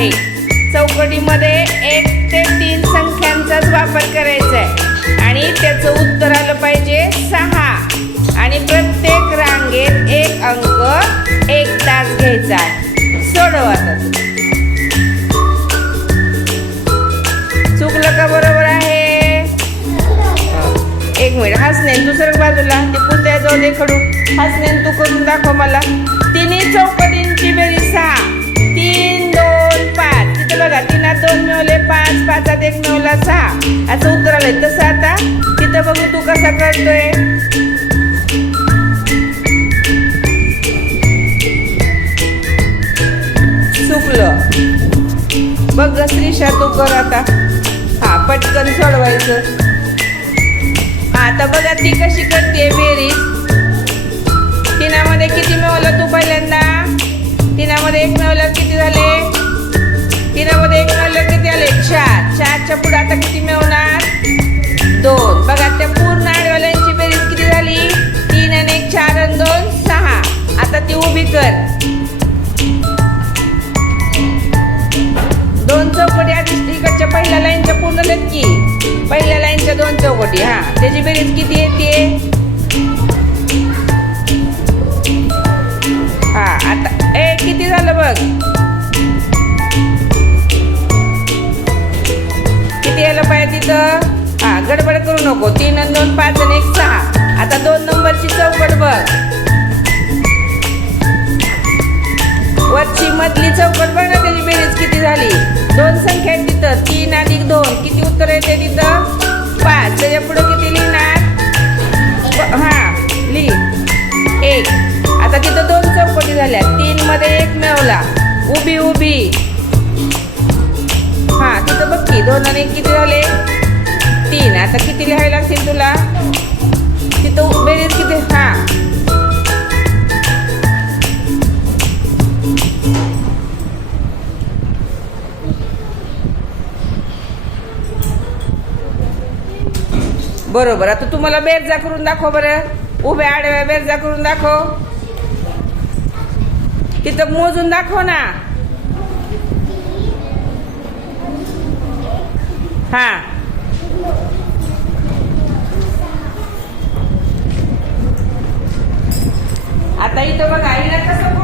आहे. चौकटीमध्ये 1 ते 3 संख्यांचाच वापर करायचा आहे आणि त्याचं उत्तर आलं पाहिजे 6 आणि प्रत्येक रांगेत 1 अंक 1 तास घ्यायचा आहे. सोडव आता. चुकलं का बरोबर आहे? एक मिनिट हसने तू सरक बाजूला. ते पुत्या जाऊ दे खडू. हसने तू करून दाखव मला. तिन्ही चौकटींची बेरीज 6. 3 2 5. तिथे बघा 3 2 मिळवले 5. 5 1 मिळवला 6. असं उत्तर आलंय. तसं आता तिथं बघू तू कसा करतोय. चुकलं. बघ श्रीषा तू कर आता. हा पटकन सोडवायचं. आता बघा ती कशी करते बेरीज. तिनामध्ये किती मिळवलं तू पहिल्यांदा? तिनामध्ये 1 मिळवलं किती झाले? तिनामध्ये 1 मिळवलं किती आले? 4. 4च्या पुढे आता किती मिळवणार? 2. बघा त्या पूर्ण आडव्यालांची बेरीज किती झाली? 3 आणि 1 4 आणि 2 6. आता ती उभी कर. 2 चौकटी आधी इकडच्या पहिल्या लाईनच्या पूर्ण झाल्यात की पहिल्या लाईनच्या 2 चौकटी. हा त्याची बेरीज किती येते? हा आता किती झालं बघ. किती यायला पाहिजे तिथं? हा गडबड करू नको. 3 आणि 2 5 आणि 1 6. आता 2 नंबरची चौकट बघ. वरची मधली चौकट बघ ना त्याची बेरीज किती झाली. 2 संख्या आहेत तिथं. 3 अधिक 2 किती उत्तर येते तिथं? 5. त्याच्या पुढे किती लिहिणार? हा लिही 1. आता तिथं 2 चौकटी झाल्या. 3 मध्ये 1 मिळवला. उभी उभी. हा तिथं बघ की 2 आणि 1 किती झाले? 3. आता किती लिहावे लागतील तुला? तिथं बेरीज किती? हा बरोबर. आता तुम्हाला बेरजा करून दाखव बरं. उभ्या आडव्या बेरजा करून दाखव. तिथं मोजून दाखव ना. हा आता इथं बघा हिला कसं